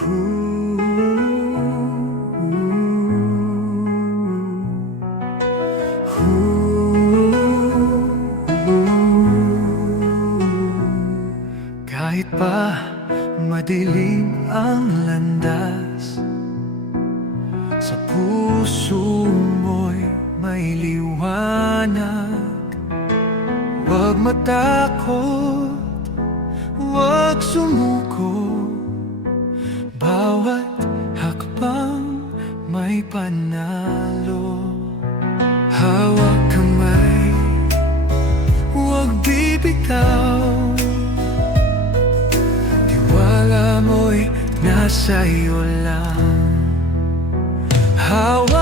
Kahit pa madilim ang landas, sa puso mo'y may liwanag. Huwag matakot, huwag sumuko, bawat hakbang may panalo. Hawak kamay, huwag bibitaw, tiwala mo'y nasa iyo lang. Hawak